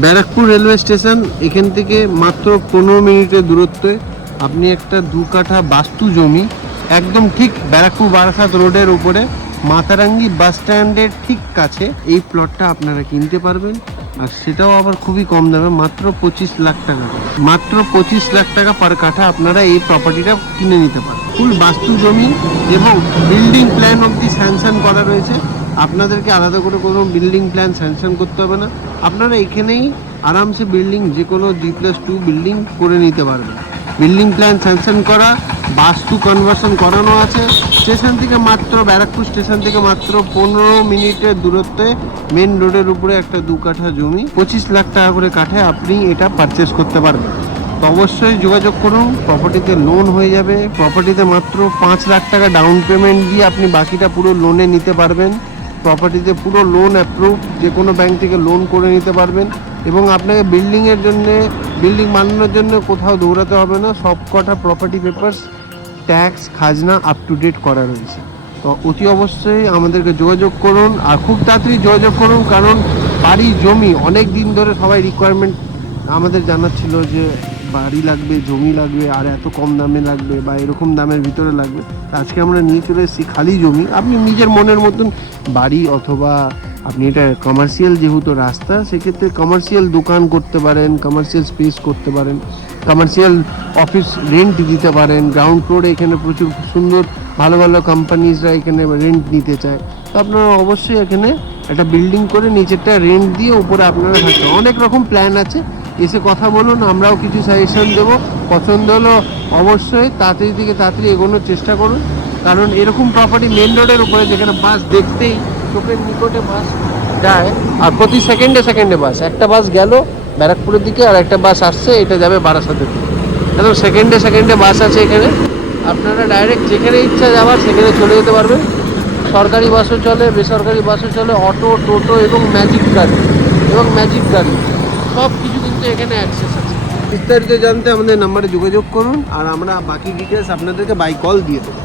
Barrackpore railway station, এখান থেকে মাত্র পনেরো মিনিটের দূরত্বে আপনি একটা দু কাঠা বাস্তু জমি, একদম ঠিক ব্যারাকপুর বারাসাত রোডের উপরে মাতারাঙ্গি বাস স্ট্যান্ডের ঠিক কাছে, এই প্লটটা আপনারা কিনতে পারবেন। আর সেটাও আবার খুবই কম দামে, মাত্র পঁচিশ লাখ টাকা। মাত্র পঁচিশ লাখ টাকা পার কাঠা আপনারা এই প্রপার্টিটা কিনে নিতে পারেন ফুল বাস্তু জমি এবং বিল্ডিং প্ল্যান অবধি স্যাংশন করা রয়েছে। আপনাদেরকে আলাদা করে কোনো বিল্ডিং প্ল্যান স্যাংশন করতে হবে না। আপনারা এখানেই আরামসে বিল্ডিং যে কোনো জি প্লাস টু বিল্ডিং করে নিতে পারবেন। বিল্ডিং প্ল্যান স্যাংশন করা বাস্তু কনভার্সন করানো আছে। স্টেশন থেকে মাত্র, ব্যারাকপুর স্টেশন থেকে মাত্র পনেরো মিনিটের দূরত্বে মেন রোডের উপরে একটা দু কাঠা জমি, পঁচিশ লাখ টাকা করে কাঠে আপনি এটা পারচেস করতে পারবেন। তো অবশ্যই যোগাযোগ করুন প্রপার্টিতে লোন হয়ে যাবে। প্রপার্টিতে মাত্র পাঁচ লাখ টাকা ডাউন পেমেন্ট দিয়ে আপনি বাকিটা পুরো লোনে নিতে পারবেন। প্রপার্টিতে পুরো লোন অ্যাপ্রুভ যে কোনো ব্যাংক থেকে লোন করে নিতে পারবেন। এবং আপনাকে বিল্ডিংয়ের জন্য বিল্ডিং বানানোর জন্য কোথাও দৌড়াতে হবে না। সব কটা প্রপার্টি পেপার্স ট্যাক্স খাজনা আপ টু ডেট করা রয়েছে। তো অতি অবশ্যই আমাদেরকে যোগাযোগ করুন আর খুব তাড়াতাড়ি যোগাযোগ করুন, কারণ বাড়ি জমি অনেক দিন ধরে সবাই রিকোয়ারমেন্ট আমাদের জানাচ্ছিল যে বাড়ি লাগবে, জমি লাগবে, আর এত কম দামে লাগবে বা এরকম দামের ভিতরে লাগবে, আজকে আমরা নিয়ে চলে এসেছি খালি জমি। আপনি নিজের মনের মতন বাড়ি অথবা আপনি এটা কমার্শিয়াল যেহেতু রাস্তা, সেক্ষেত্রে কমার্শিয়াল দোকান করতে পারেন কমার্শিয়াল স্পেস করতে পারেন কমার্শিয়াল অফিস রেন্ট দিতে পারেন গ্রাউন্ড ফ্লোরে এখানে প্রচুর সুন্দর, ভালো ভালো কোম্পানিজরা এখানে রেন্ট নিতে চায়। তো আপনারা অবশ্যই এখানে একটা বিল্ডিং করে নিচেরটা রেন্ট দিয়ে উপরে আপনারা থাকতে অনেক রকম প্ল্যান আছে এসে কথা বলুন, আমরাও কিছু সাজেশন দেবো। পছন্দ হলো অবশ্যই তাড়াতাড়ি থেকে তাড়াতাড়ি এগোনোর চেষ্টা করুন। কারণ এরকম প্রপার্টি মেন রোডের উপরে যেখানে বাস দেখতেই চোখের নিকটে বাস যায়, আর প্রতি সেকেন্ডে সেকেন্ডে বাস একটা বাস গেল ব্যারাকপুরের দিকে, আর একটা বাস আসছে, এটা যাবে বারাসাতের দিকে। একদম সেকেন্ডে সেকেন্ডে বাস আছে এখানে। আপনারা ডাইরেক্ট যেখানে ইচ্ছা যাওয়ার, সেখানে চলে যেতে পারবেন। সরকারি বাসও চলে, বেসরকারি বাসও চলে অটো টোটো এবং ম্যাজিক গাড়ি। এবং ম্যাজিক গাড়ি। সব কিছু কিন্তু এখানে অ্যাক্সেস আছে। বিস্তারিত জানতে আমাদের নাম্বারে যোগাযোগ করুন আর আমরা বাকি ডিটেলস আপনাদেরকে বাই কল দিয়ে দেবো।